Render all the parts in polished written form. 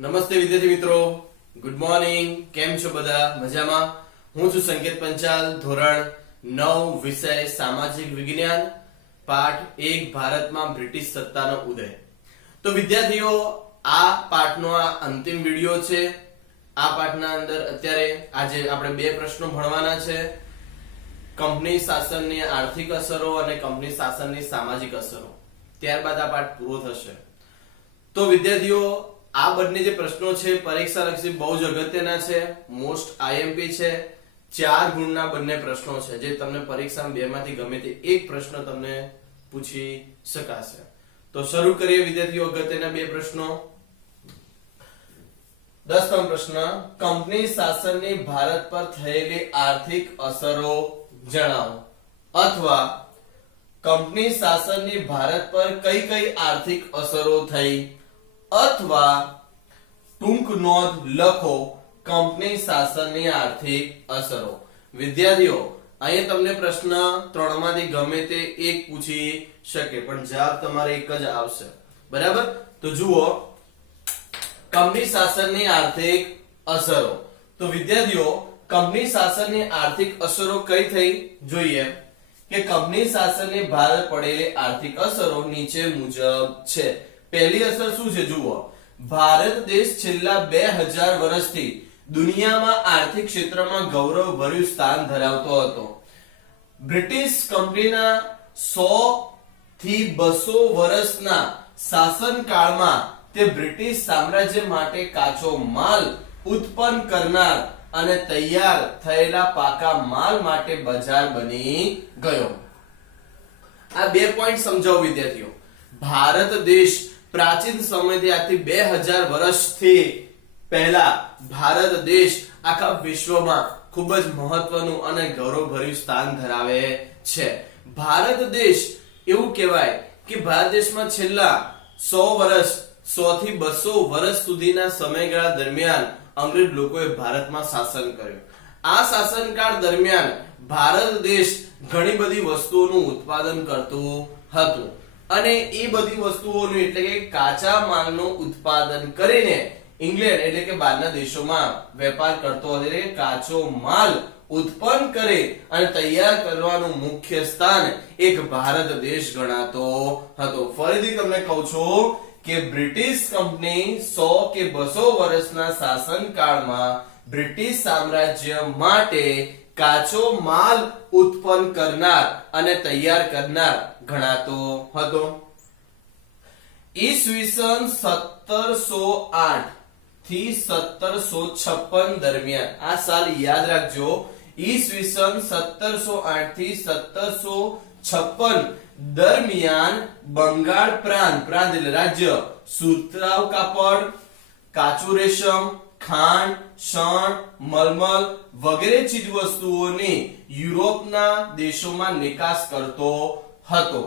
નમસ્તે વિદ્યાર્થી મિત્રો, ગુડ મોર્નિંગ. કેમ છો બધા? મજામાં? હું છું સંકેત પંચાલ, ધોરણ 9, વિષય સામાજિક વિજ્ઞાન, પાઠ 1 ભારતમાં બ્રિટિશ સત્તાનો ઉદય. તો વિદ્યાર્થીઓ, આ પાઠનો આ અંતિમ વિડિયો છે. આ પાઠના અંદર અત્યારે આજે આપણે બે પ્રશ્નો ભણવાના છે. કંપની શાસનની આર્થિક અસરો અને કંપની શાસનની સામાજિક અસરો. ત્યારબાદ આ પાઠ પૂરો થશે. તો વિદ્યાર્થીઓ, આ બંને જે પ્રશ્નો છે પરીક્ષા લક્ષી બહુ જ અગત્યના છે. મોસ્ટ આઈએમપી છે. 4 ગુણના બંને પ્રશ્નો છે જે તમને પરીક્ષામાં બે માંથી ગમે તે એક પ્રશ્ન તમને પૂછી શકાશે. તો શરૂ કરીએ વિદ્યાર્થીઓ અગત્યના બે પ્રશ્નો. 10મો પ્રશ્ન, કંપની શાસનની ભારત પર થયેલી આર્થિક અસરો જણાવો. અથવા કંપની શાસનની ભારત પર કઈ કઈ આર્થિક અસરો થઈ. અથવા ટૂંક નોંધ લખો કંપની શાસનની આર્થિક અસરો. વિદ્યાર્થીઓ, અહીં તમને પ્રશ્ન 3 માંથી ગમે તે એક પૂછી શકે પણ જવાબ તમારે એક જ આવશે. બરાબર? તો જુઓ, કંપની શાસનની આર્થિક અસરો. તો વિદ્યાર્થીઓ, કંપની શાસનની આર્થિક અસરો કઈ થઈ જોઈએ કે કંપની શાસનની ભારત પડેલી આર્થિક અસરો નીચે મુજબ છે. પહેલી અસર શું છે? જુઓ, ભારત દેશ છેલ્લા 2000 વર્ષથી દુનિયામાં આર્થિક ક્ષેત્રમાં ગૌરવભર્યું સ્થાન ધરાવતો હતો. બ્રિટિશ કંપનીના 100 થી 200 વર્ષના શાસનકાળમાં તે બ્રિટિશ સામ્રાજ્ય માટે કાચો માલ ઉત્પન્ન કરનાર અને તૈયાર થયેલા પાકા માલ માટે બજાર બની ગયો. આ બે પોઈન્ટ સમજાવો વિદ્યાર્થીઓ. ભારત દેશ પ્રાચીન સમયથી આજથી 2000 વર્ષથી પહેલા ભારત દેશ આખા વિશ્વમાં ખૂબ જ મહત્વનું અને ગૌરવભર્યું સ્થાન ધરાવે છે. ભારત દેશ એવું કહેવાય કે ભારત દેશમાં છેલ્લા 100 વર્ષ 100 થી 200 વર્ષ સુધીના સમયગાળા દરમિયાન અંગ્રેજ લોકોએ ભારતમાં શાસન કર્યું. આ શાસનકાળ દરમિયાન ભારત દેશ ઘણી બધી વસ્તુઓનું ઉત્પાદન કરતું હતું અને એ બધી વસ્તુઓનું એટલે કે કાચા માલનું ઉત્પાદન કરીને ઇંગ્લેન્ડ એટલે કે બહારના દેશોમાં વેપાર કરતો હતો. એટલે કાચો માલ ઉત્પન્ન કરે અને તૈયાર કરવાનું મુખ્ય સ્થાન એક ભારત દેશ ગણાતો હતો. ફરીથી તમને કહું છું કે બ્રિટિશ કંપની 100 કે 200 વર્ષના શાસનકાળમાં બ્રિટિશ સામ્રાજ્ય માટે કાચો માલ ઉત્પન્ન કરનાર અને તૈયાર કરનાર ગણાતો હતો. ઈસવીસન 1708 થી 1756 દરમિયાન, આ સાલ યાદ રાખજો, ઈસવીસન 1708 થી 1756 દરમિયાન બંગાળ પ્રાંત એટલે રાજ્ય સુતરાઉ કાપડ, કાચું રેશમ, ખાંડ, શણ, મલમલ વગેરે ચીજવસ્તુઓની યુરોપના દેશોમાં નિકાસ કરતો હતો.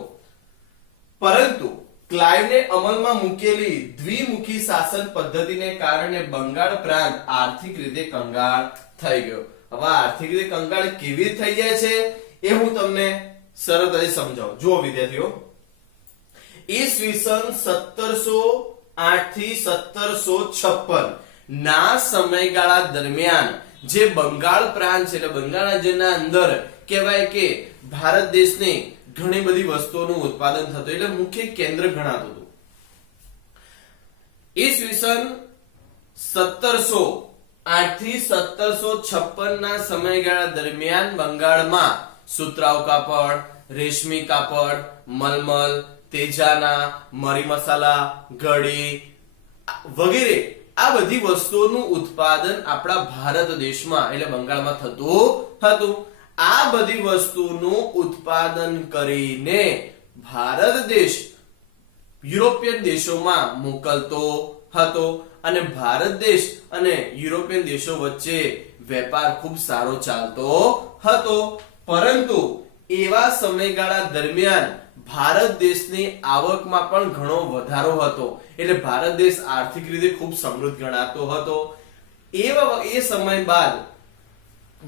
પરંતુ ક્લાઇવને અમલમાં મૂકેલી દ્વિમુખી શાસન પદ્ધતિને કારણે બંગાળ પ્રાંત આર્થિક રીતે કંગાળ થઈ ગયો. હવે આર્થિક રીતે કંગાળ કેવી રીતે થઈ જાય છે એ હું તમને સરળતાથી સમજાવું. જુઓ વિદ્યાર્થીઓ, ઈસવીસન 1708 થી 1756 ના સમયગાળા દરમિયાન જે બંગાળ પ્રાંત છે એટલે બંગાળ રાજ્યના અંદર કહેવાય કે ભારત દેશની ઘણી બધી વસ્તુઓનું ઉત્પાદન થતું એટલે મુખ્ય કેન્દ્ર ગણાતું હતું. ઈસવીસન 1708 થી 1756 ના સમયગાળા દરમિયાન બંગાળમાં સુતરાઉ કાપડ, રેશમી કાપડ, મલમલ, તેજાના, મરી મસાલા, ઘડી વગેરે આ બધી વસ્તુઓનું ઉત્પાદન આપણા ભારત દેશમાં એટલે બંગાળમાં થતું હતું. આ બધી વસ્તુનું ઉત્પાદન કરીને ભારત દેશ યુરોપિયન દેશોમાં મોકલતો હતો અને ભારત દેશ અને યુરોપિયન દેશો વચ્ચે વેપાર ખૂબ સારો ચાલતો હતો. પરંતુ એવા સમયગાળા દરમિયાન ભારત દેશની આવકમાં પણ ઘણો વધારો હતો એટલે ભારત દેશ આર્થિક રીતે ખૂબ સમૃદ્ધ ગણાતો હતો. એ સમય બાદ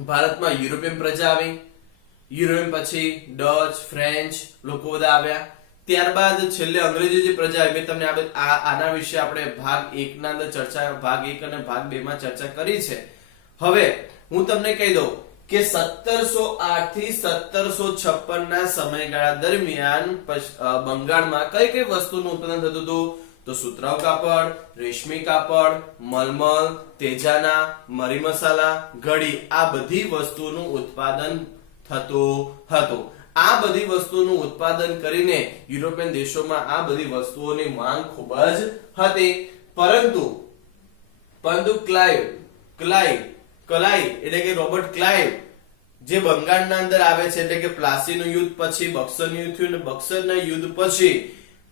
ભારતમાં યુરોપિયન પ્રજા આવી. યુરોપિયન પછી ડચ, ફ્રેન્ચ લોકો બધા આવ્યા. ત્યારબાદ છેલ્લે અંગ્રેજી જે પ્રજા આવી, મેં તમને આના વિશે આપણે ભાગ 1 ના અંદર ભાગ 1 અને ભાગ 2 માં ચર્ચા કરી છે. હવે હું તમને કહી દઉં કે 1708 થી 1756 ના સમયગાળા દરમિયાન બંગાળમાં કઈ કઈ વસ્તુનું ઉત્પાદન થતું હતું? તો સુતરાઉ કાપડ, રેશમી કાપડ, મલમલ, તેજાના, મરી મસાલા, ઘડી, આ બધી વસ્તુનું ઉત્પાદન થતું હતું. આ બધી વસ્તુનું ઉત્પાદન કરીને યુરોપિયન દેશોમાં આ બધી વસ્તુઓની માંગ ખૂબ જ હતી. પરંતુ ક્લાઈવ એટલે કે રોબર્ટ ક્લાઈવ જે બંગાળના અંદર આવે છે, એટલે કે પ્લાસીનું યુદ્ધ પછી બક્સરનું યુદ્ધ થયું, અને બક્સરના યુદ્ધ પછી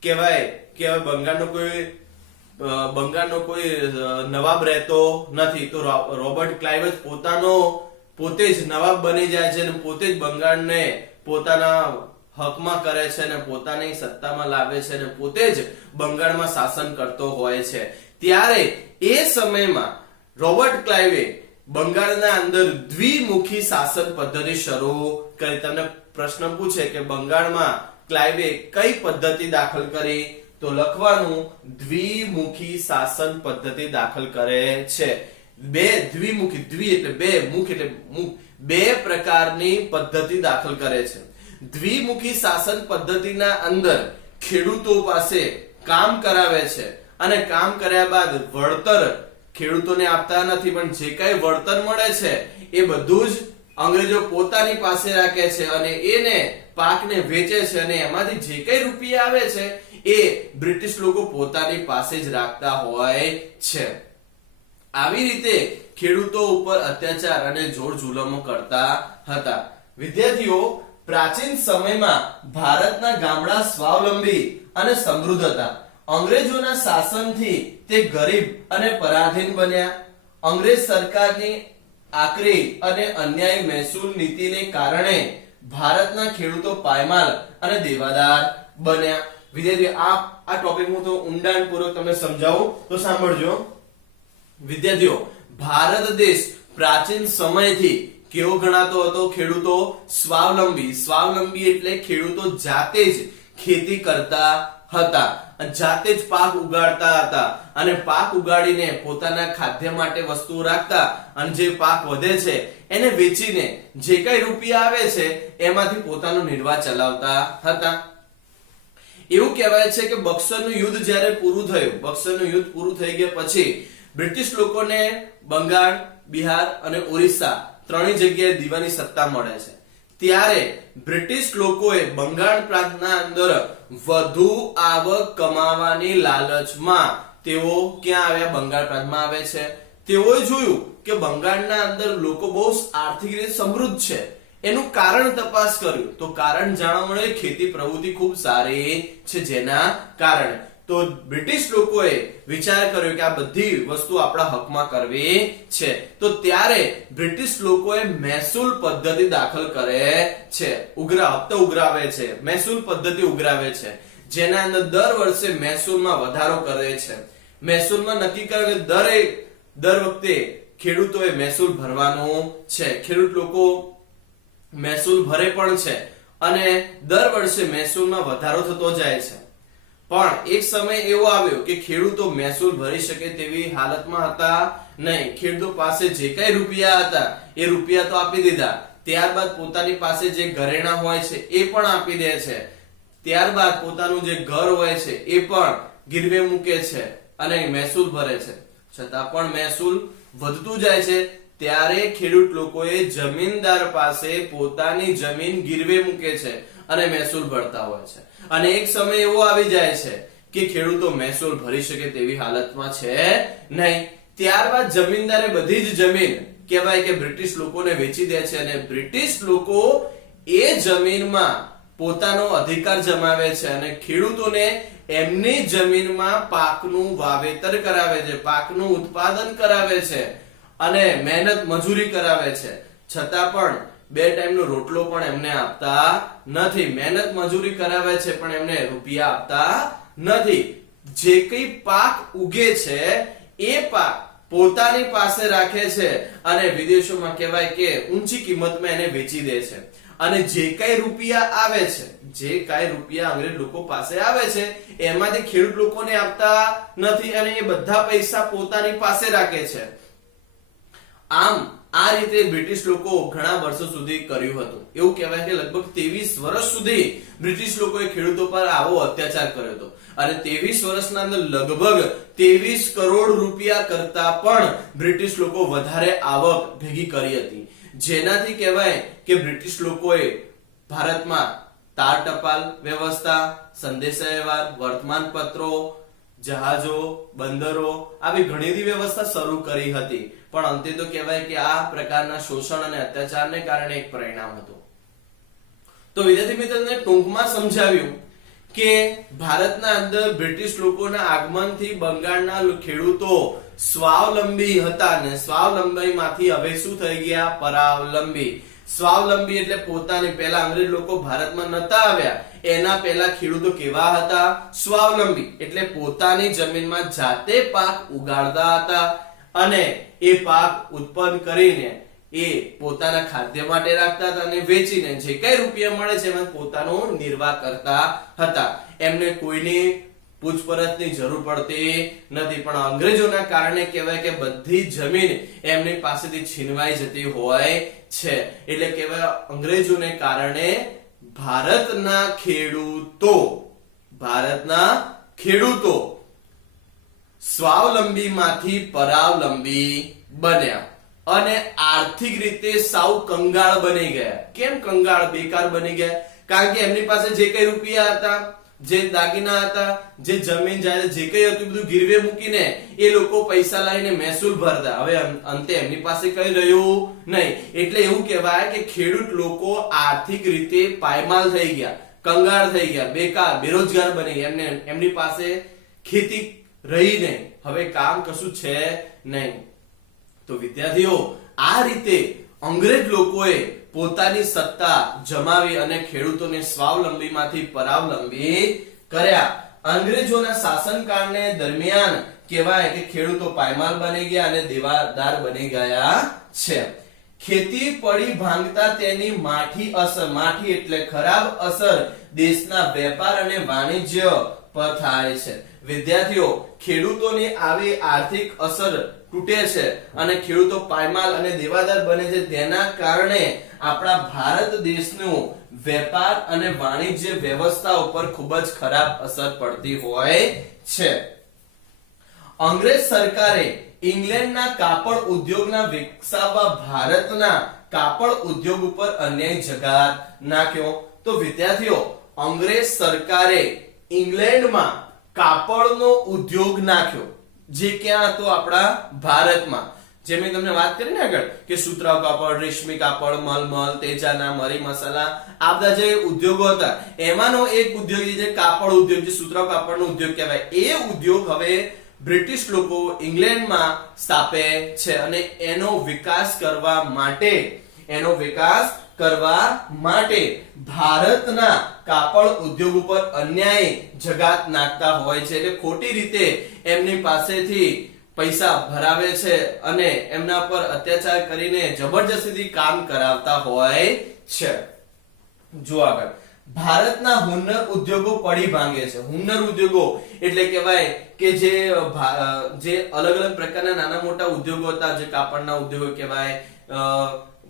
કહેવાય કે બંગાળનો કોઈ નવાબ રહેતો નથી. તો રોબર્ટ ક્લાઈવ જ પોતે જ નવાબ બની જાય છે અને પોતે જ બંગાળને પોતાના હકમાં કરે છે અને પોતાની સત્તામાં લાવે છે અને પોતે જ બંગાળમાં શાસન કરતો હોય છે. ત્યારે એ સમયમાં રોબર્ટ ક્લાઇવે બંગાળના અંદર દ્વિમુખી શાસન પદ્ધતિ શરૂ કરી. તમને પ્રશ્ન પૂછે કે બંગાળમાં ક્લાઇવે કઈ પદ્ધતિ દાખલ કરી, તો લખવાનું દ્વિમુખી શાસન પદ્ધતિ દાખલ કરે છે. દ્વિ એટલે બે, મુખ એટલે મુખ, બે પ્રકારની પદ્ધતિ દાખલ કરે છે. દ્વિમુખી શાસન પદ્ધતિના અંદર ખેડૂતો પાસે કામ કરાવે છે અને કામ કર્યા બાદ વળતર ખેડૂતોને આપતા નથી, પણ જે કઈ વળતર મળે છે એ બધું જ અંગ્રેજો પોતાની પાસે રાખે છે અને એને પાકને વેચે છે અને એમાંથી જે કઈ રૂપિયા આવે છે એ બ્રિટિશ લોકો પોતાની પાસે જ રાખતા હોય છે. આવી રીતે ખેડૂતો ઉપર અત્યાચાર અને જોર જુલમો કરતા હતા. વિદ્યાર્થીઓ, પ્રાચીન સમયમાં ભારતના ગામડા સ્વાવલંબી અને સમૃદ્ધ હતા. અંગ્રેજોના શાસનથી તે ગરીબ અને પરાધીન બન્યા. અંગ્રેજ સરકારની આકરી અને અન્યાયી મહેસૂલ નીતિને કારણે ભારતના ખેડૂતો પાયમાલ અને દેવાદાર બન્યા. વિદ્યાર્થીઓ, આ ટોપિક હું તો ઊંડાણપૂર્વક તમને સમજાવું તો સાંભળજો. વિદ્યાર્થીઓ, ભારત દેશ પ્રાચીન સમયથી કેવો ગણાતો હતો? ખેડૂતો સ્વાવલંબી એટલે ખેડૂતો જાતે જ ખેતી કરતા હતા, જાતે જ પાક ઉગાડતા હતા અને પાક ઉગાડીને પોતાના ખાદ્ય માટે વસ્તુઓ રાખતા અને જે પાક વધે છે એને વેચીને જે કઈ રૂપિયા આવે છે એમાંથી પોતાનું નિર્વાહ ચલાવતા હતા. એવું કહેવાય છે કે બક્સરનું યુદ્ધ જ્યારે પૂરું થયું, બક્સરનું યુદ્ધ પૂરું થઈ ગયા પછી બ્રિટિશ લોકોને બંગાળ, બિહાર અને ઓરિસ્સા ત્રણેય જગ્યાએ દીવાની સત્તા મળે છે. ત્યારે બ્રિટિશ લોકોએ બંગાળ પ્રાંતના અંદર વધુ આવક કમાવાની લાલચમાં તેઓ ક્યાં આવ્યા? બંગાળ પ્રાંતમાં આવે છે. તેઓએ જોયું કે બંગાળના અંદર લોકો બહુ આર્થિક રીતે સમૃદ્ધ છે. એનું કારણ તપાસ કર્યું તો કારણ જાણવા મળ્યું ખેતી પ્રવૃત્તિ ખૂબ સારી છે, જેના કારણે તો બ્રિટિશ લોકોએ વિચાર કર્યો કે આ બધી વસ્તુ આપણા હકમાં કરવી છે. તો ત્યારે બ્રિટિશ લોકોએ મહેસૂલ પદ્ધતિ દાખલ કરે છે, હપ્તો ઉઘરાવે છે, મહેસૂલ પદ્ધતિ ઉઘરાવે છે, જેના અંદર દર વર્ષે મહેસૂલમાં વધારો કરે છે. મહેસૂલમાં નક્કી કરે કે દર વખતે ખેડૂતોએ મહેસૂલ ભરવાનું છે. ખેડૂત લોકો મહેસૂલ ભરે પણ છે અને દર વર્ષે મહેસૂલમાં વધારો થતો જાય છે. પણ એક સમય એવો આવ્યો કે ખેડૂતો મહેસૂલ ભરી શકે તેવી હાલતમાં હતા નહીં. ખેડૂતો પાસે જે કઈ રૂપિયા હતા એ રૂપિયા તો આપી દીધા, ત્યારબાદ પોતાની પાસે જે ઘરેણા હોય છે એ પણ આપી દે છે, ત્યારબાદ પોતાનું જે ઘર હોય છે એ પણ ગીરવે મૂકે છે અને મહેસૂલ ભરે છે, છતાં પણ મહેસૂલ વધતું જાય છે. ત્યારે ખેડૂત લોકોએ જમીનદાર પાસે પોતાની જમીન ગીરવે મૂકે છે અને મહેસૂલ ભરતા હોય છે. અને એક સમય એવો આવી જાય છે કે ખેડૂતો મહેસૂલ ભરી શકે તેવી હાલતમાં છે નહીં. ત્યારબાદ જમીનદારે બધી જ જમીન કહેવાય કે બ્રિટિશ લોકોને વેચી દે છે અને બ્રિટિશ લોકો એ જમીનમાં પોતાનો અધિકાર જમાવે છે અને ખેડૂતોને એમની જમીનમાં પાકનું વાવેતર કરાવે છે, પાકનું ઉત્પાદન કરાવે છે અને મહેનત મજૂરી કરાવે છે. છતાં પણ 2 ટાઈમનો રોટલો પણ એમને આપતા નથી. મહેનત મજૂરી કરાવે છે પણ એમને રૂપિયા આપતા નથી. જે કઈ પાક ઉગે છે એ પાક પોતાની પાસે રાખે છે અને વિદેશોમાં કહેવાય કે ઊંચી કિંમતમાં એને વેચી દે છે. અને જે કઈ રૂપિયા આવે છે, જે કઈ રૂપિયા અંગ્રેજ લોકો પાસે આવે છે એમાંથી ખેડૂત લોકોને આપતા નથી અને એ બધા પૈસા પોતાની પાસે રાખે છે. આમ આ રીતે બ્રિટિશ લોકો ઘણા વર્ષો સુધી કર્યું હતું. એવું કહેવાય કે લગભગ 23 વર્ષ સુધી બ્રિટિશ લોકોએ ખેડૂતો પર આવો અત્યાચાર કર્યો હતો અને 23 વર્ષના અંદર લગભગ 23 કરોડ રૂપિયા કરતા પણ બ્રિટિશ લોકો વધારે આવક ભેગી કરી હતી. જેનાથી કહેવાય કે બ્રિટિશ લોકોએ ભારતમાં તાર ટપાલ વ્યવસ્થા, સંદેશાવ્યવહાર, વર્તમાન પત્રો, જહાજો, બંદરો આવી ઘણી બધી વ્યવસ્થા શરૂ કરી હતી. પણ અંતે તો કહેવાય કે આ પ્રકારના શોષણ અને અત્યાચારને કારણે એક પરિણામ હતું. તો વિદ્યાર્થી મિત્રોને ટૂંકમાં સમજાવ્યું કે ભારતના અંદર બ્રિટિશ લોકોના આગમનથી બંગાળના ખેડૂતો સ્વાવલંબી હતા અને સ્વાવલંબીમાંથી હવે શું થઈ ગયા? પરાવલંબી. સ્વાવલંબી એટલે પોતાની, પહેલા અંગ્રેજ લોકો ભારતમાં નતા આવ્યા એના પહેલા ખેડૂતો કેવા હતા? સ્વાવલંબી એટલે પોતાની જમીનમાં જાતે પાક ઉગાડતા હતા અને એ પાક ઉત્પન્ન કરીને એ પોતાના ખાદ્ય માટે રાખતા હતા અને વેચીને જે કઈ રૂપિયા મળે છે એમાં પોતાનો નિર્વાહ કરતા હતા. એમને કોઈની પૂછપરછની જરૂર પડતી નથી. પણ અંગ્રેજોના કારણે કહેવાય કે બધી જમીન એમની પાસેથી છીનવાઈ જતી હોય છે. એટલે કહેવાય અંગ્રેજોને કારણે ભારતના ખેડૂતો સ્વાવલંબીમાંથી પરાવલંબી બન્યા અને આર્થિક રીતે સાવ કંગાળ બની ગયા. કેમ કંગાળ, બેકાર બની ગયા? કારણ કે એમની પાસે જે કઈ રૂપિયા હતા, જે દાગીના હતા, જે જમીન જાયદાદ જે કઈ હતું બધું ગીરવે મૂકીને એ લોકો પૈસા લાવીને મહેસૂલ ભરતા. હવે અંતે એમની પાસે કઈ રહ્યું નહીં. એટલે એવું કહેવાય કે ખેડૂત લોકો આર્થિક રીતે પાયમાલ થઈ ગયા, કંગાળ થઈ ગયા, બેકાર, બેરોજગાર બની ગયા. એમની પાસે ખેતી રહી નહીં, હવે કામ કશું છે નહીં. તો વિદ્યાર્થીઓ, આ રીતે અંગ્રેજ લોકોએ પોતાની સત્તા જમાવી અને ખેડૂતોને સ્વાવલંબીમાંથી પરાવલંબી કર્યા. અંગ્રેજોના શાસનકાળને દરમિયાન કહેવાય કે ખેડૂતો પાયમાલ બની ગયા અને દેવાદાર બની ગયા છે. ખેતી પડી ભાંગતા તેની માઠી અસર, માઠી એટલે ખરાબ અસર દેશના વેપાર અને વાણિજ્ય પર થાય છે. વિદ્યાર્થીઓ, ખેડૂતોની આવી આર્થિક અસર તૂટે છે અને ખેડૂતો પાયમાલ અને દેવાદાર બને છે. તેના કારણે આપણા ભારત દેશનું વેપાર અને વાણિજ્ય વ્યવસ્થા ઉપર ખૂબ જ ખરાબ અસર પડતી હોય છે. અંગ્રેજ સરકારે ઇંગ્લેન્ડના કાપડ ઉદ્યોગના વિકસાવવા ભારતના કાપડ ઉદ્યોગ ઉપર અન્યાય જગાર નાખ્યો. તો વિદ્યાર્થીઓ, અંગ્રેજ સરકારે ઇંગ્લેન્ડમાં કાપડનો ઉદ્યોગ નાખ્યો, જે ક્યાં હતો? આપણા ભારતમાં. જે મેં તમને વાત કરી ને આગળ કે સુતરાઉ કાપડ, રેશમી કાપડ, મલમલ, તેજાના, મરી મસાલા, આ બધા જે ઉદ્યોગો હતા એમાંનો એક ઉદ્યોગ જે કાપડ ઉદ્યોગ, જે સુતરાઉ કાપડનો ઉદ્યોગ કહેવાય, એ ઉદ્યોગ હવે બ્રિટિશ લોકો ઇંગ્લેન્ડમાં સ્થાપે છે અને એનો વિકાસ કરવા માટે ભારતના કાપડ ઉદ્યોગ ઉપર અન્યાય જગાત નાખતા હોય છે. એટલે ખોટી રીતે એમની પાસેથી પૈસા ભરાવે છે અને એમના પર અત્યાચાર કરીને જબરજસ્તીથી કામ કરાવતા હોય છે. જો આગળ, ભારતના હુન્નર ઉદ્યોગો પડી ભાંગે છે. હુન્નર ઉદ્યોગો એટલે કહેવાય કે જે અલગ અલગ પ્રકારના નાના મોટા ઉદ્યોગો હતા, જે કાપડના ઉદ્યોગો કહેવાય,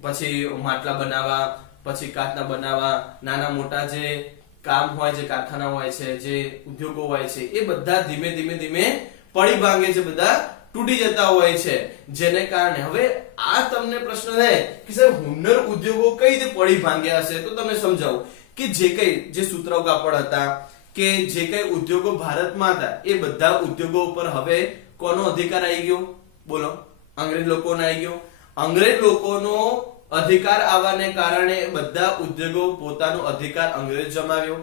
પછી માટલા બનાવવા, પછી કાચના બનાવવા, નાના મોટા જે કામ હોય, જે કારખાના હોય છે, જે ઉદ્યોગો હોય છે, એ બધા ધીમે ધીમે પડી ભાંગે છે, બધા તૂટી જતા હોય છે. જેને કારણે હવે આ તમને પ્રશ્ન થાય કે સાહેબ હુન્નર ઉદ્યોગો કઈ રીતે પડી ભાંગ્યા હશે? તો તમને સમજાવું કે જે સુતરાઉ કાપડ હતા કે જે કઈ ઉદ્યોગો ભારતમાં હતા એ બધા ઉદ્યોગો ઉપર હવે કોનો અધિકાર આવી ગયો? બોલો, અંગ્રેજ લોકોનો આવી ગયો. અંગ્રેજ લોકોનો અધિકાર આવવાને કારણે બધા ઉદ્યોગો પોતાનો અધિકાર અંગ્રેજ જમાવ્યો.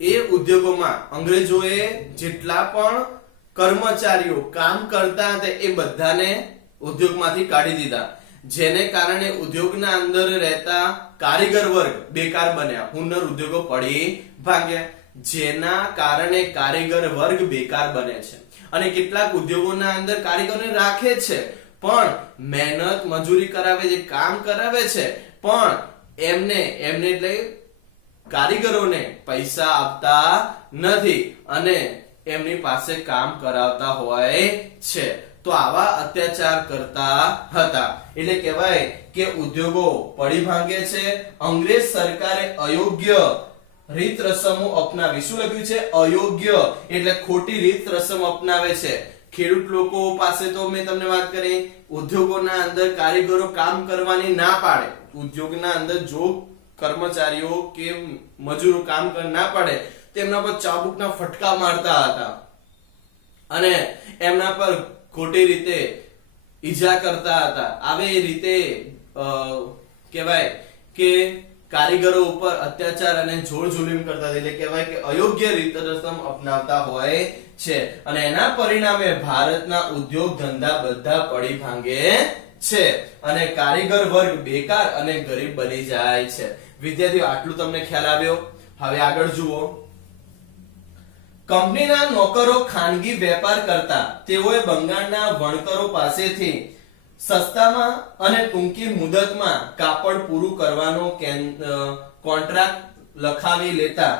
એ ઉદ્યોગોમાં અંગ્રેજોએ જેટલા પણ કર્મચારીઓ કામ કરતા હતા એ બધાને ઉદ્યોગમાંથી કાઢી દીધા. જેને કારણે ઉદ્યોગના અંદર રહેતા કારીગર વર્ગ બેકાર બન્યા, હુન્નર ઉદ્યોગો પડી ભાંગ્યા. જેના કારણે કારીગર વર્ગ બેકાર બને છે અને કેટલાક ઉદ્યોગોના અંદર કારીગરોને રાખે છે, પણ મહેનત મજૂરી કરાવે છે, કામ કરાવે છે, પણ એમને એટલે કારીગરોને પૈસા આપતા નથી અને એમની પાસે કામ કરાવતા હોય છે. તો આવા અત્યાચાર કરતા હતા. એટલે કહેવાય કે ઉદ્યોગો પડી ભાંગે છે. અંગ્રેજ સરકારે અયોગ્ય રીત રસમો અપનાવી. શું લખ્યું છે? અયોગ્ય એટલે ખોટી રીત રસમ અપનાવે છે. ખેડૂત લોકો પાસે તો મેં તમને વાત કરી, ઉદ્યોગોના અંદર કારીગરો કામ કરવાની ના પાડે. ઉદ્યોગના અંદર જો કર્મચારીઓ કે મજૂરો કામ ના પાડે તેમના પર ચાબુકના ફટકા મારતા હતા અને એમના પર ખોટી રીતે ઈજા કરતા હતા. આવી રીતે કહેવાય કે કારીગરો ઉપર અત્યાચાર અને જોર જુલમ કરતા હતા. એટલે કહેવાય કે અયોગ્ય રીત રસમ અપનાવતા હોય છે અને એના પરિણામે ભારતના ઉદ્યોગ ધંધા બધા પડી ભાંગે છે અને કારીગર વર્ગ બેકાર અને ગરીબ બની જાય છે. વિદ્યાર્થીઓ, આટલું તમને ખ્યાલ આવ્યો? હવે આગળ જુઓ. કંપનીના નોકરો ખાનગી વેપાર કરતા. તેઓએ બંગાળના વણકરો પાસેથી સસ્તામાં અને ટૂંકી મુદતમાં કાપડ પૂરું કરવાનો કોન્ટ્રાક્ટ લખાવી લેતા.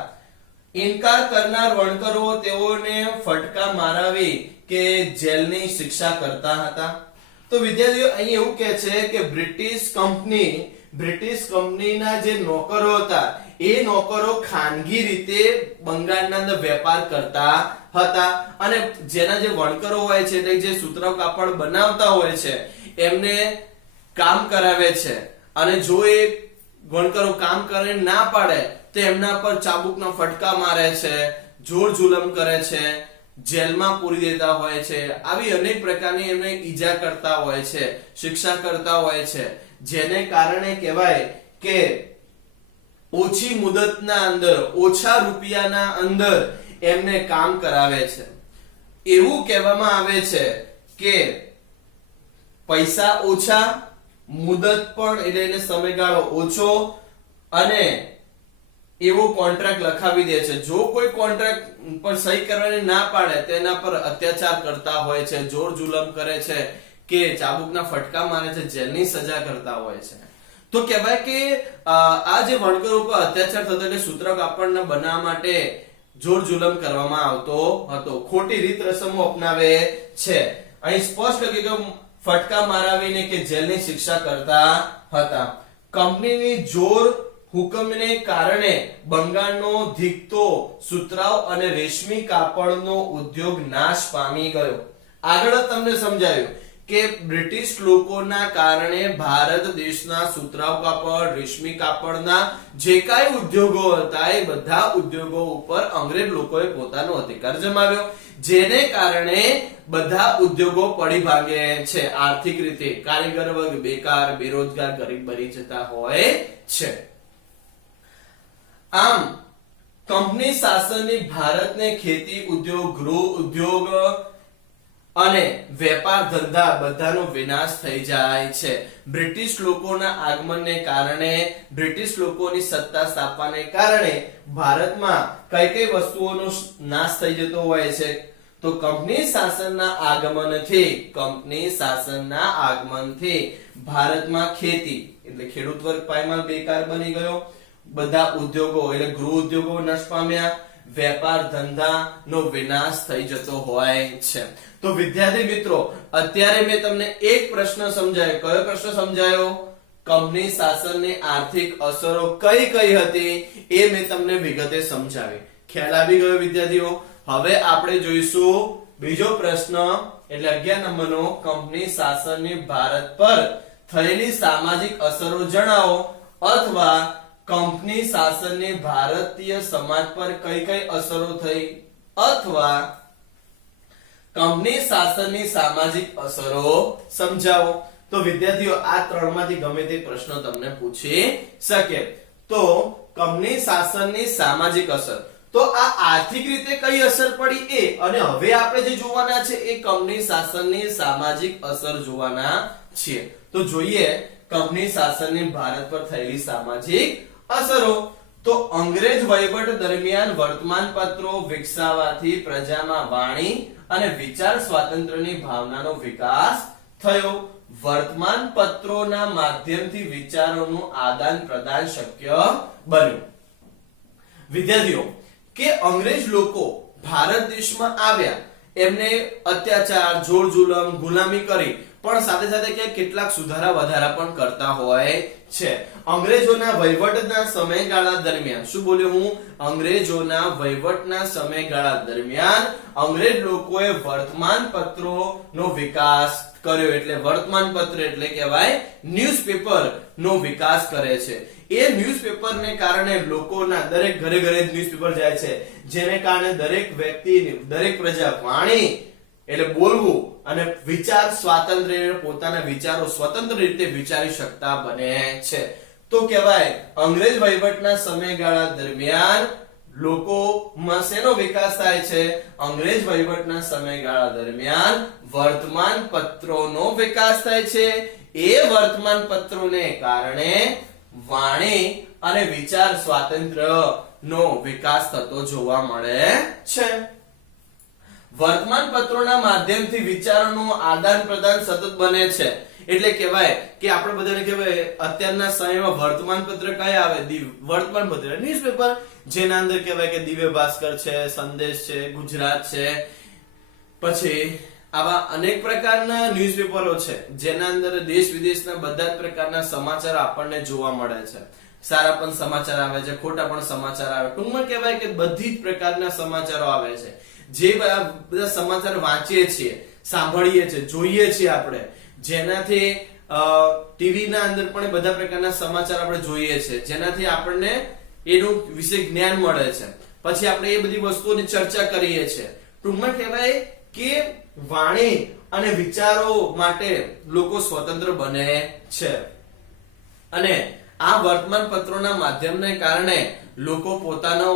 ઇનકાર કરનાર વણકરો તેઓને ફટકા મારાવી કે જેલની શિક્ષા કરતા હતા. તો વિદ્યાર્થીઓ, અહીં એવું કહે છે કે બ્રિટિશ કંપનીના જે નોકરો હતા એ નોકરો ખાનગી રીતે બંગાળના અંદર વેપાર કરતા હતા અને જેના જે વણકરો હોય છે એટલે જે સુતરાઉ કાપડ બનાવતા હોય છે એમને કામ કરાવે છે અને જો એ વણકરો કામ કરે ના પાડે તો એમના પર ચાબુકના ફટકા મારે છે, જોર જુલમ કરે છે, જેલમાં પૂરી દેતા હોય છે. આવી અનેક પ્રકારની એમને ઈજા કરતા હોય છે, શિક્ષા કરતા હોય છે, જેને કારણે કહેવાય કે ઓછી મુદતના અંદર, ઓછા રૂપિયાના અંદર એમને કામ કરાવે છે. એવું કહેવામાં આવે છે કે પૈસા ઓછા, મુદત પણ એટલે એને સમયગાળો ઓછો અને એવો કોન્ટ્રાક્ટ લખાવી દે છે. જો કોઈ કોન્ટ્રાક્ટ પર સહી કરવાની ના પાડે તેના પર અત્યાચાર કરતા હોય છે, જોર જુલમ કરે છે કે ચાબુકના ફટકા મારે છે, જેલની સજા કરતા હોય છે. તો કહેવાય કે આ જે વણકરો ઉપર અત્યાચાર થતો એટલે સુતરાઉ કાપડના બનાવવા માટે જોર જુલમ કરવામાં આવતો હતો, ખોટી રીત રસમો અપનાવે છે. અહીં સ્પષ્ટ લખ્યું કે ફટકા મારાવીને કે જેલની શિક્ષા કરતા હતા. કંપનીની જોર હુકમને કારણે બંગાળનો ધીકતો સુતરાઉ અને રેશમી કાપડનો ઉદ્યોગ નાશ પામી ગયો. આગળ તમને સમજાયું કે બ્રિટિશ લોકોના કારણે ભારત દેશના સુતરાઉ કાપડ, રેશમી કાપડના જે કાંઈ ઉદ્યોગો હતા એ બધા ઉદ્યોગો ઉપર અંગ્રેજ લોકોએ પોતાનો અધિકાર જમાવ્યો, જેને કારણે બધા ઉદ્યોગો પડી ભાગે છે. આર્થિક રીતે કારીગર વર્ગ બેકાર, બેરોજગાર, ગરીબ બની જતા હોય છે. આમ કંપની શાસનની ભારતને ખેતી ઉદ્યોગ, ગૃહ ઉદ્યોગ અને વેપાર ધંધા બધાનો વિનાશ થઈ જાય છે. બ્રિટિશ લોકોના આગમનને કારણે, બ્રિટિશ લોકોની સત્તા સ્થાપવાને કારણે ભારતમાં કઈ કઈ વસ્તુઓનો નાશ થઈ જતો હોય છે. તો કંપની શાસનના આગમનથી ભારતમાં ખેતી એટલે ખેડૂત વર્ગ પાયમાલ બેકાર બની ગયો, બધા ઉદ્યોગો એટલે ગૃહ ઉદ્યોગો નષ્ટ પામ્યા, વેપાર ધંધાનો વિનાશ થઈ જતો હોય છે. તો વિદ્યાર્થી મિત્રો, અત્યારે મેં તમને એક પ્રશ્ન સમજાયો. કયો પ્રશ્ન સમજાયો? કંપની શાસનની આર્થિક અસરો કઈ કઈ હતી એ મેં તમને વિગતે સમજાવી. ખ્યાલ આવી ગયો વિદ્યાર્થીઓ? હવે આપણે જોઈશું બીજો પ્રશ્ન એટલે 11 નંબરનો. કંપની શાસનની ભારત પર થયેલી સામાજિક અસરો જણાવો અથવા કંપની શાસનની ભારતીય સમાજ પર કઈ કઈ અસરો થઈ અથવા કંપની શાસનની સામાજિક અસરો સમજાવો. તો વિદ્યાર્થીઓ, આ ત્રણમાંથી ગમે તે પ્રશ્ન તમને પૂછી શકે. તો કંપની શાસનની સામાજિક અસર, તો આ આર્થિક રીતે કઈ અસર પડી એ, અને હવે આપણે જે જોવાના છે એ કંપની શાસનની સામાજિક અસર જોવાના છીએ. તો જોઈએ કંપની શાસનની ભારત પર થયેલી સામાજિક અસરો. તો અંગ્રેજ વહીવટ દરમિયાન વર્તમાન પત્રો વિકસાવવાથી પ્રજામાં વાણી અને વિચાર સ્વાતંત્ર્યની ભાવનાનો વિકાસ થયો. વર્તમાન પત્રોના માધ્યમથી વિચારોનું આદાન પ્રદાન શક્ય બન્યું. વિદ્યાર્થીઓ, કે અંગ્રેજ લોકો ભારત દેશમાં આવ્યા, એમને અત્યાચાર, જોર જુલમ, ગુલામી કરી, પણ સાથે સાથે કેટલાક સુધારા વધારા પણ કરતા હોય છે. અંગ્રેજોના વહીવટના સમયગાળા દરમિયાન, શું બોલ્યો હું? અંગ્રેજોના વહીવટના સમયગાળા દરમિયાન અંગ્રેજ લોકોએ વર્તમાન પત્રોનો વિકાસ કર્યો. એટલે વર્તમાન પત્ર એટલે કહેવાય ન્યૂઝપેપર નો વિકાસ કરે છે. એ ન્યૂઝપેપરને કારણે લોકોના દરેક ઘરે ઘરે ન્યૂઝપેપર જાય છે, જેને કારણે દરેક વ્યક્તિ, દરેક પ્રજા વાણી એટલે બોલવું અને વિચાર સ્વાતંત્ર્ય, પોતાના વિચારો સ્વતંત્ર રીતે વિચારી શકતા બને છે. તો કહેવાય અંગ્રેજ વહીવટના સમયગાળા દરમિયાન લોકોમાં શેનો વિકાસ થાય છે? અંગ્રેજ વહીવટના સમયગાળા દરમિયાન વર્તમાન પત્રોનો વિકાસ થાય છે. એ વર્તમાન પત્રોને કારણે વાણી અને વિચાર સ્વાતંત્ર્યનો વિકાસ થતો જોવા મળે છે. વર્તમાન પત્રોના માધ્યમથી વિચારોનું આદાન પ્રદાન સતત બને છે. એટલે કહેવાય કે આપણે બધાને કહેવાય અત્યારના સમયમાં વર્તમાન પત્ર કયા આવે? વર્તમાન પત્ર ન્યૂઝપેપર, જેના અંદર કહેવાય કે દિવ્ય ભાસ્કર છે, સંદેશ છે, ગુજરાત છે, પછી આવા અનેક પ્રકારના ન્યૂઝપેપરો છે, જેના અંદર દેશ વિદેશના બધા જ પ્રકારના સમાચાર આપણને જોવા મળે છે. સારા પણ સમાચાર આવે છે, ખોટા પણ સમાચાર આવે. ટૂંકમાં કહેવાય કે બધી જ પ્રકારના સમાચારો આવે છે. જે બધા સમાચાર વાંચીએ છીએ, સાંભળીએ છીએ, જોઈએ છીએ આપણે, જેનાથી ટીવી ના અંદર પણ બધા પ્રકારના સમાચાર આપણે જોઈએ છીએ, જેનાથી આપણને એનું વિશે જ્ઞાન મળે છે. પછી આપણે એ બધી વસ્તુઓની ચર્ચા કરીએ છીએ. ટૂંકમાં કહેવાય કે વાણી અને વિચારો માટે લોકો સ્વતંત્ર બને છે. અને આ વર્તમાન પત્રોના માધ્યમને કારણે લોકો પોતાનો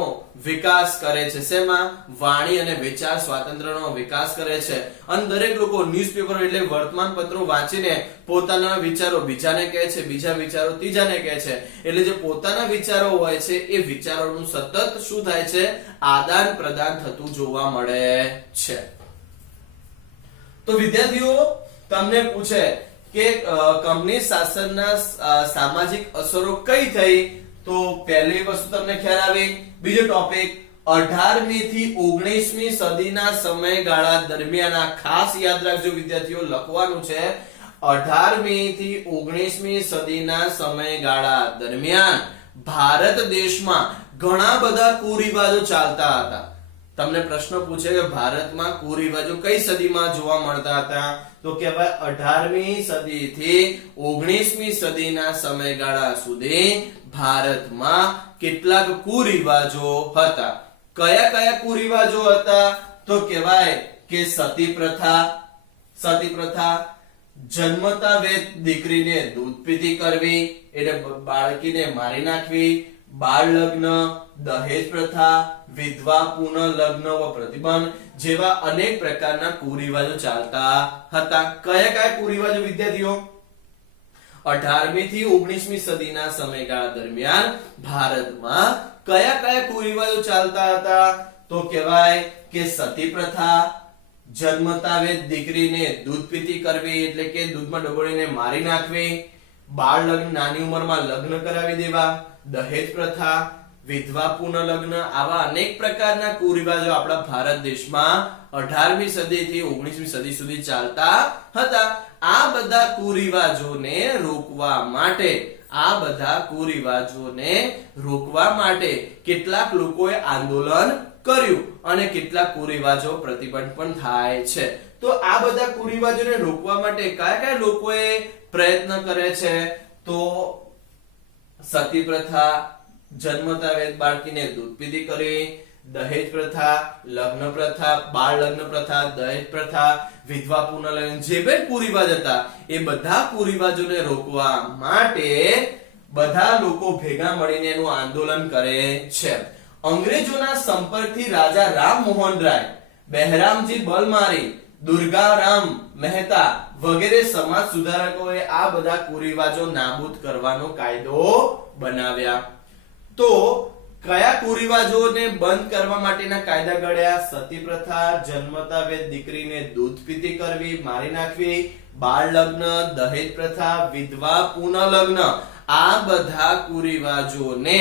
વિકાસ કરે છે. શેમાં? વાણી અને વિચાર સ્વાતંત્ર્યનો વિકાસ કરે છે. અને દરેક લોકો ન્યૂઝપેપર એટલે વર્તમાન પત્રો વાંચીને પોતાના વિચારો બીજાને કહે છે, બીજા વિચારો ત્રીજાને કહે છે. એટલે જે પોતાના વિચારો હોય છે એ વિચારોનું સતત શું થાય છે? આદાન પ્રદાન થતું જોવા મળે છે. તો વિદ્યાર્થીઓ, તમને પૂછે કે કંપની શાસનના સામાજિક અસરો કઈ થઈ? તો પહેલી વસ્તુ તમને ખ્યાલ આવી. બીજો ટોપિક 18મી થી 19મી સદીના સમયગાળા દરમિયાન, આ ખાસ યાદ રાખજો વિદ્યાર્થીઓ, લખવાનું છે. 18મી થી 19મી સદીના સમયગાળા દરમિયાન ભારત દેશમાં ઘણા બધા કુરિવાજો ચાલતા હતા. તમને પ્રશ્ન પૂછે કે ભારતમાં કુરિવાજો કઈ સદીમાં જોવા મળતા હતા? તો કહેવાય 18મી સદી થી 19મી સદીના સમયગાળા સુધી ભારતમાં કેટલાક કુરિવાજો હતા. કયા કયા કુરિવાજો હતા? તો કહેવાય કે સતી પ્રથા, જન્મતા વેદ દીકરીને દૂધ પીતી કરવી એટલે બાળકીને મારી નાખવી, બાળ લગ્ન, દહેજ પ્રથા, વિધવા પુનઃ લગ્ન વ પ્રતિબંધ જેવા અનેક પ્રકારના કુરિવાજો ચાલતા હતા. કયા કયા કુરિવાજો વિદ્યાર્થીઓ? 18મી થી 19મી સદીના સમયગાળા દરમિયાન ભારતમાં કયા કયા કુરિવાજો ચાલતા હતા? તો કહેવાય કે સતી પ્રથા, જન્મતા વેદ દીકરીને દૂધ પીતી કરવી એટલે કે દૂધમાં ડબોળીને મારી નાખવી, બાળ લગ્ન, નાની ઉંમરમાં લગ્ન કરાવી દેવા, દહેજ પ્રથા, વિધવા પુનઃ લગ્ન, આવા અનેક પ્રકારના કુરિવાજો આપણા ભારત દેશમાં 18મી સદી થી 19મી સદી સુધી ચાલતા હતા. આ બધા કુરિવાજોને રોકવા માટે કેટલાક લોકોએ આંદોલન કર્યું અને કેટલાક કુરિવાજો પ્રતિબંધ પણ થાય છે. તો આ બધા કુરિવાજોને રોકવા માટે કયા કયા લોકોએ પ્રયત્ન કરે છે? તો સતી પ્રથા, જન્મતા વેદ બાળકીને દૂધ પીતી કરવી, દહેજ પ્રથા, લગ્ન પ્રથા, બાળ લગ્ન પ્રથા, દહેજ પ્રથા, વિધવા પુનઃ લગ્ન, જે બે કુરિવાજ હતા એ બધા કુરિવાજોને રોકવા માટે બધા લોકો ભેગા મળીને એનું આંદોલન કરે છે. અંગ્રેજોના સંપર્કથી રાજા રામમોહન રાય, બહેરામજી બલમારી, દુર્ગારામ મહેતા વગેરે સમાજ સુધારકોએ આ બધા કુરિવાજો નાબૂદ કરવાનો કાયદો બનાવ્યા. તો કયા કુરિવાજોને બંધ કરવા માટેના કાયદા ઘડ્યા? સતી પ્રથા, જન્મતા વેદ દીકરીને દૂધ પીતી કરવી, મારી નાખવી, બાળ લગ્ન, દહેજ પ્રથા, વિધવા પુનઃ લગ્ન, આ બધા કુરિવાજોને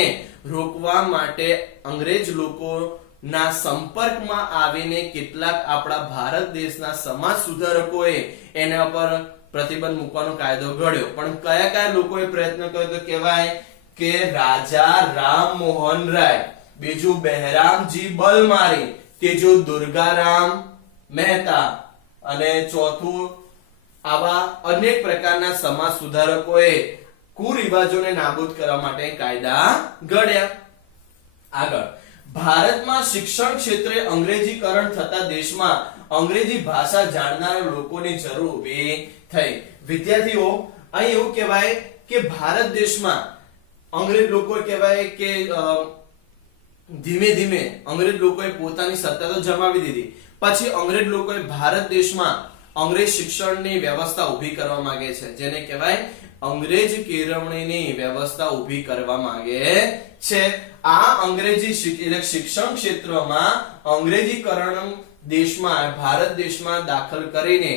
રોકવા માટે અંગ્રેજ લોકોના સંપર્કમાં આવીને કેટલાક આપણા ભારત દેશના સમાજ સુધારકોએ એના પર પ્રતિબંધ મૂકવાનો કાયદો ઘડ્યો. પણ કયા કયા લોકોએ પ્રયત્ન કર્યો? તો કહેવાય કે રાજા રામમોહન રાય, બીજું બહેરામજી બલમારી, ત્રીજું દુર્ગારામ મહેતા અને ચોથું આવા અનેક પ્રકારના સમાજ સુધારકોએ કુરિવાજોને નાબૂદ કરવા માટે કાયદા ઘડ્યા. આગળ, ભારતમાં શિક્ષણ ક્ષેત્રે અંગ્રેજીકરણ થતા દેશમાં અંગ્રેજી ભાષા જાણનારા લોકોની જરૂર ઊભી થઈ. વિદ્યાર્થીઓ, અહીં એવું કહેવાય કે ભારત દેશમાં અંગ્રેજ લોકો કહેવાય કે ધીમે ધીમે અંગ્રેજ લોકોએ પોતાની સત્તા તો જમાવી દીધી, પછી અંગ્રેજ લોકોએ ભારત દેશમાં અંગ્રેજ શિક્ષણની વ્યવસ્થા ઊભી કરવા માંગે છે, જેને કહેવાય અંગ્રેજ કેળવણીની વ્યવસ્થા ઊભી કરવા માંગે છે. આ અંગ્રેજી શિક્ષણ ક્ષેત્રમાં અંગ્રેજીકરણ દેશમાં ભારત દેશમાં દાખલ કરીને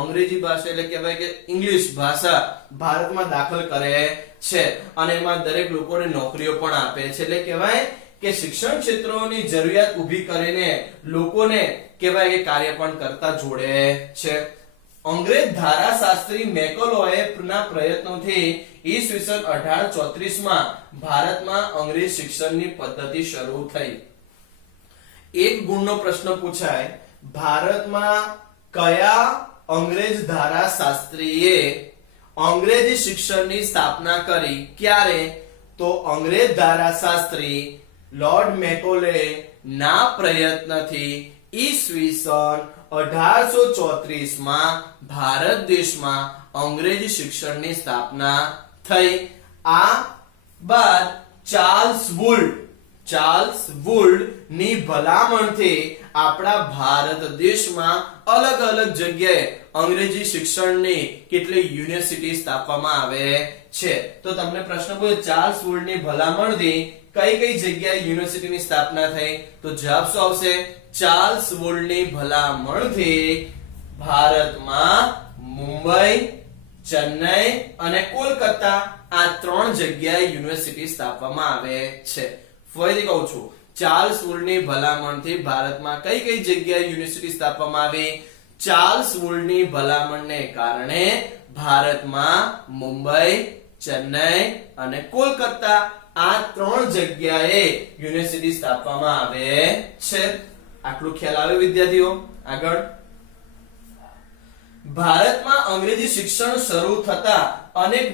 અંગ્રેજી ભાષા એટલે કહેવાય કે ઇંગ્લિશ ભાષા ભારતમાં દાખલ કરે છે અને એમાં દરેક લોકોને નોકરીઓ પણ આપે છે. એટલે કહેવાય કે શિક્ષણ ક્ષેત્રોની જરૂરિયાત ઊભી કરીને લોકોને કહેવાય કે કાર્ય પણ કરતા જોડે છે. અંગ્રેજ ધારાશાસ્ત્રી મેકોલોએ ના પ્રયત્નોથી ઈસવીસન 1834 માં ભારતમાં અંગ્રેજ શિક્ષણની પદ્ધતિ શરૂ થઈ. એક ગુણનો પ્રશ્ન પૂછાય, ભારતમાં કયા અંગ્રેજ ધારાશાસ્ત્રીએ અંગ્રેજી શિક્ષણની સ્થાપના કરી? ક્યારે? તો અંગ્રેજ ધારાશાસ્ત્રી લોર્ડ મેકોલે ના પ્રયત્નથી ઈસવીસન 1834 માં ભારત દેશમાં અંગ્રેજી શિક્ષણની સ્થાપના થઈ. આ બાદ ચાર્લ્સ વુડ ની ભલામણથી આપણા ભારત દેશમાં અલગ અલગ જગ્યાએ અંગ્રેજી શિક્ષણની કેટલી યુનિવર્સિટી સ્થાપવામાં આવે છે. તો તમને પ્રશ્ન પૂછે, ચાર્લ્સ વુડ ની ભલામણથી કઈ કઈ જગ્યાએ યુનિવર્સિટીની સ્થાપના થઈ? તો જવાબ શું આવશે? ચાર્લ્સ વુડ ની ભલામણથી ભારતમાં મુંબઈ, ચેન્નઈ અને કોલકાતા આ ત્રણ જગ્યાએ યુનિવર્સિટી સ્થાપવામાં આવે છે. ફરીથી કહું છું, ચાર્લ્સ વુડની ભલામણથી ભારતમાં કઈ કઈ જગ્યાએ યુનિવર્સિટી સ્થાપવામાં આવી? ચાર્લ્સ વુડની ભલામણને કારણે ભારતમાં મુંબઈ, ચેન્નઈ અને કોલકાતા આ ત્રણ જગ્યાએ યુનિવર્સિટી સ્થાપવામાં આવે છે. આટલું ખ્યાલ આવે વિદ્યાર્થીઓ? આગળ, ભારતમાં અંગ્રેજી શિક્ષણ શરૂ થતા અનેક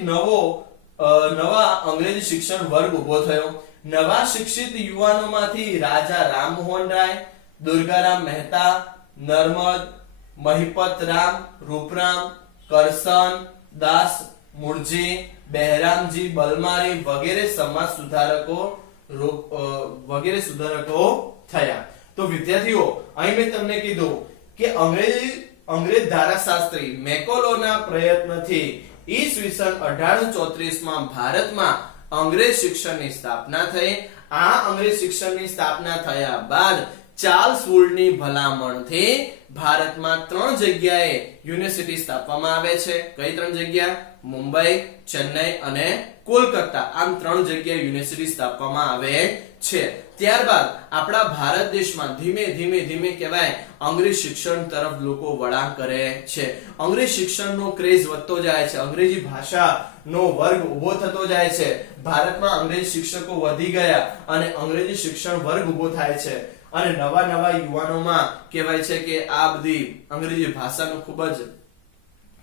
નવા અંગ્રેજી શિક્ષણ વર્ગ ઉભો થયો. નવા શિક્ષિત યુવાનોમાંથી રાજા રામમોહન રાય, દુર્ગારામ મહેતા, નર્મદ, મહિપતરામ, રૂપરામ, કરસન દાસ મુળજી, બહેરામજી બલમારી વગેરે સમાજ સુધારકો થયા. તો વિદ્યાર્થીઓ, અહીં મેં તમને કીધું કે અંગ્રેજ ધારાશાસ્ત્રી મેકોલોના પ્રયત્નથી ઈસવીસન 1834 માં ભારતમાં અંગ્રેજ શિક્ષણની સ્થાપના થઈ. આ અંગ્રેજ શિક્ષણની સ્થાપના થયા બાદ ચાર્લ્સ વુડની ભલામણથી ભારતમાં ત્રણ જગ્યાએ યુનિવર્સિટી સ્થાપવામાં આવે છે. કઈ ત્રણ જગ્યા? મુંબઈ, ચેન્નઈ અને કોલકાતા. આમ ત્રણ જગ્યાએ યુનિવર્સિટી સ્થાપવામાં આવે છે. ત્યારબાદ આપણા ભારત દેશમાં ધીમે ધીમે કહેવાય અંગ્રેજી શિક્ષણ તરફ લોકો વળાંક કરે છે. અંગ્રેજી શિક્ષણનો ક્રેઝ વધતો જાય છે. અંગ્રેજી ભાષાનો વર્ગ ઉભો થતો જાય છે. ભારતમાં અંગ્રેજી શિક્ષકો વધી ગયા અને અંગ્રેજી શિક્ષણ વર્ગ ઉભો થાય છે અને નવા યુવાનોમાં કહેવાય છે કે આ બધી અંગ્રેજી ભાષાનો ખૂબ જ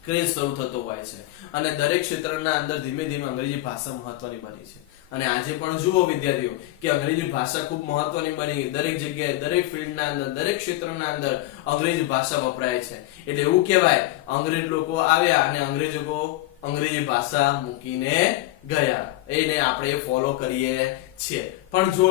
ક્રેઝ શરૂ થતો હોય છે અને દરેક ક્ષેત્રના અંદર ધીમે ધીમે અંગ્રેજી ભાષા મહત્વની બની છે. અને આજે પણ જુઓ વિદ્યાર્થીઓ કે અંગ્રેજી ભાષા ખૂબ મહત્વની બની. દરેક જગ્યાએ, દરેક ફિલ્ડના અંદર, દરેક ક્ષેત્રના અંદર અંગ્રેજી ભાષા વપરાય છે. એટલે એવું કહેવાય અંગ્રેજ લોકો આવ્યા અને અંગ્રેજી ભાષા મૂકીને ગયા. એને આપણે ફોલો કરીએ છીએ. પણ જો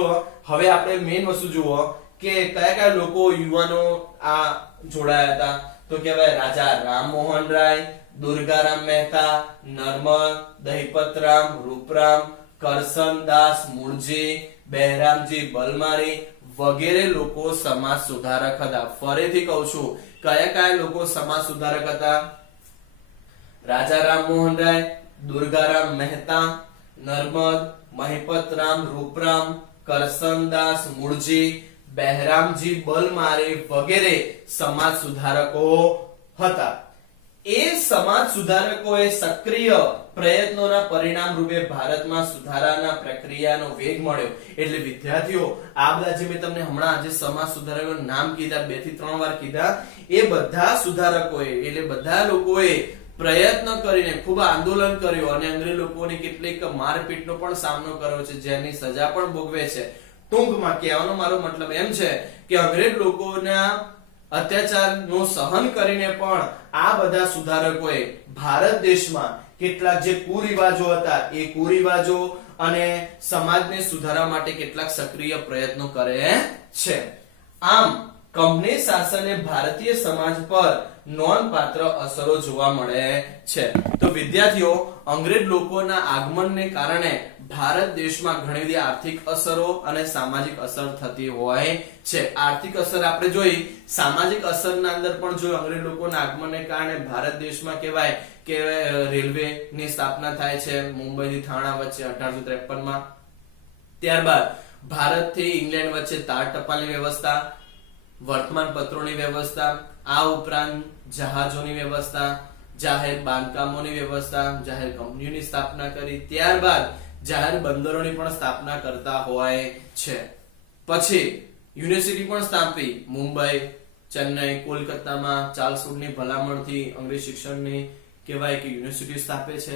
હવે આપણે મેઇન વસ્તુ જુઓ કે કયા કયા લોકો યુવાનો આ જોડાયા હતા? તો કહેવાય રાજા રામમોહન રાય, દુર્ગારામ મહેતા, નર્મદ, દહીપતરામ, રૂપરામ, કરસનદાસ મુળજી, બહેરામજી બલમારી વગેરે લોકો સમાજ સુધારક હતા. ફરીથી કહું છું, કયા કયા લોકો સમાજ સુધારક હતા? રાજા રામમોહન રાય, દુર્ગારામ મહેતા, નર્મદ, મહિપતરામ રૂપરામ, કરસનદાસ મુળજી, બહેરામજી બલમારી વગેરે સમાજ સુધારકો હતા. એ સમાજ સુધારકોએ સક્રિય પ્રયત્નોના પરિણામ રૂપે ભારતમાં સુધારાના પ્રક્રિયાનો વેગ મળ્યો. એટલે વિદ્યાર્થીઓ, આ બધા જે મેં તમને હમણાં આજે સમાજ સુધારકોના નામ કીધા, 2 થી 3 વાર કીધા, એ બધા સુધારકોએ એટલે બધા લોકોએ પ્રયત્ન કરીને ખૂબ આંદોલન કર્યું અને અંગ્રેજ લોકોની કેટલીક મારપીટનો પણ સામનો કર્યો છે, જેની સજા પણ ભોગવે છે. ટૂંકમાં કહેવાનો મારો મતલબ એમ છે કે અંગ્રેજ લોકોના અત્યાચારનું સહન કરીને પણ આ બધા સુધારકોએ ભારત દેશમાં કેટલાક જે કુરિવાજો હતા એ કુરિવાજો અને સમાજને સુધારવા માટે કેટલાક સક્રિય પ્રયત્નો કરે છે. આમ કંપની શાસને ભારતીય સમાજ પર નોંધપાત્ર અસરો જોવા મળે છે. તો વિદ્યાર્થીઓ, અંગ્રેજ લોકોના આગમનને કારણે ભારત દેશમાં ઘણી બધી આર્થિક અસરો અને સામાજિક અસર થતી હોય છે. આર્થિક અસર આપણે જોઈ, સામાજિક અસરના અંદર પણ જો અંગ્રેજ લોકોના આગમનને કારણે ભારત દેશમાં કહેવાય કે રેલવે ની સ્થાપના થાય છે મુંબઈ થી થાણા વચ્ચે 1853 માં. ત્યારબાદ ભારત થી ઇંગ્લેન્ડ વચ્ચે તાર ટપાલની વ્યવસ્થા, વર્તમાન પત્રોની વ્યવસ્થા, આ ઉપરાંત જહાજોની વ્યવસ્થા, જાહેર બાંધકામોની વ્યવસ્થા, જાહેર કંપનીઓની સ્થાપના કરી. ત્યારબાદ જાહેર બંદરોની પણ સ્થાપના કરતા હોય છે. પછી યુનિવર્સિટી પણ સ્થાપી, મુંબઈ, ચેન્નઈ, કોલકાતામાં ચાર્લ્સ વુડની ભલામણથી અંગ્રેજ શિક્ષણની કહેવાય કે યુનિવર્સિટી સ્થાપે છે.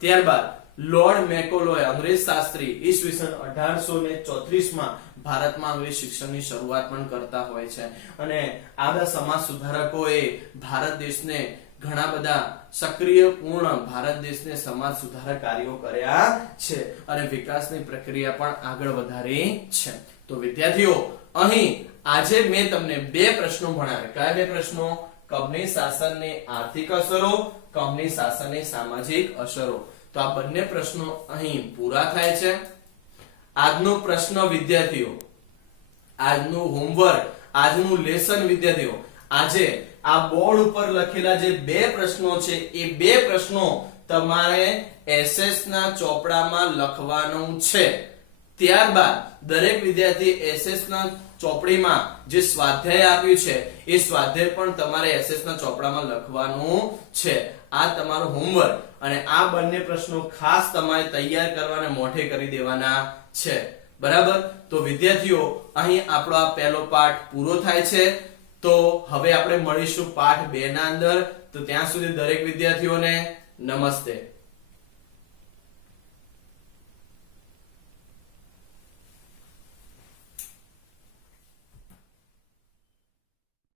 ત્યારબાદ લોર્ડ મેકોલોય અંગ્રેજ શાસ્ત્રી ઈસવીસન 1834 માં ભારતમાં અંગ્રેજ શિક્ષણની શરૂઆત પણ કરતા હોય છે. અને આ બધા સમાજ સુધારકોએ ભારત દેશને ઘણા બધા સક્રિય પૂર્ણ ભારત દેશને સમાજ સુધારક કાર્યો કર્યા છે અને વિકાસની પ્રક્રિયા પણ આગળ વધારી છે. તો વિદ્યાર્થીઓ, અહીં આજે મેં તમને 2 પ્રશ્નો ભણાવ્યા. કયા 2 પ્રશ્નો? કંપની શાસનની આર્થિક અસરો, કંપની શાસનની સામાજિક અસરો. તો આ બંને પ્રશ્નો અહીં પૂરા થાય છે. આજનો પ્રશ્ન વિદ્યાર્થીઓ, આજનું હોમવર્ક, આજનું લેસન વિદ્યાર્થીઓ, આજે આ બોર્ડ ઉપર લખેલા જે 2 પ્રશ્નો છે એ 2 પ્રશ્નો તમારે એસએસ ના ચોપડામાં લખવાનું છે. ત્યારબાદ દરેક વિદ્યાર્થી એસએસ ના ચોપડીમાં જે સ્વાધ્યાય આપ્યું છે એ સ્વાધ્યાય પણ તમારે એસએસ ના ચોપડામાં લખવાનું છે. આ તમારું હોમવર્ક અને આ બંને પ્રશ્નો ખાસ તમારે તૈયાર કરવાના, મોઢે કરી દેવાના છે. બરાબર? તો વિદ્યાર્થીઓ, અહીં આપણો આ પહેલો પાઠ પૂરો થાય છે. તો હવે આપણે મળીશું પાઠ 2 ના અંદર. તો ત્યાં સુધી દરેક વિદ્યાર્થીઓને નમસ્તે.